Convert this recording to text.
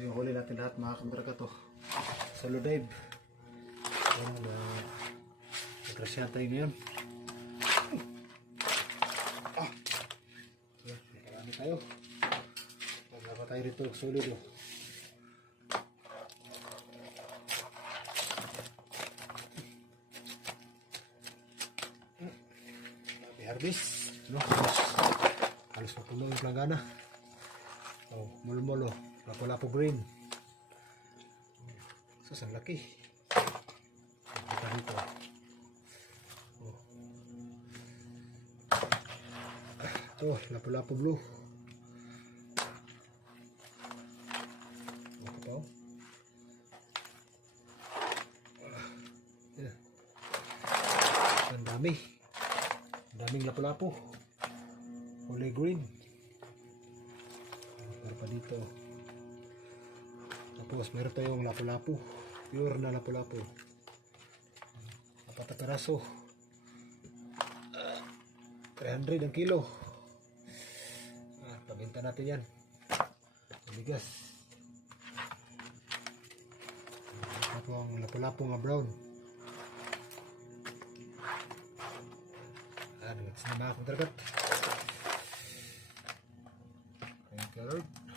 yung huli natin lahat mga kamdraga to. Solo. Ayan, na nagrasya tayo ngayon. Ah! Ayan, marami tayo. Magkaka tayo rito, solid oh. Happy harvest. No? Halos, halos mapuno yung planggana. Oh, mulo-mulo. Lapo-lapo green. Sus, ang laki. Kita dito. Oh. Ito, lapo-lapo blue. Ito pa oh. Ah. Ang dami. Ang daming lapo-lapo. Kulay green. Meron pa dito. Tapos meron tayong lapu-lapu. Pure na lapu-lapu. Apat na peraso. Ah, 300 ang kilo. Ah, pabenta natin yan. Bigas. Ito ang lapu-lapu nga brown. Ah, nagsinama akong taragat. Thank you Lord.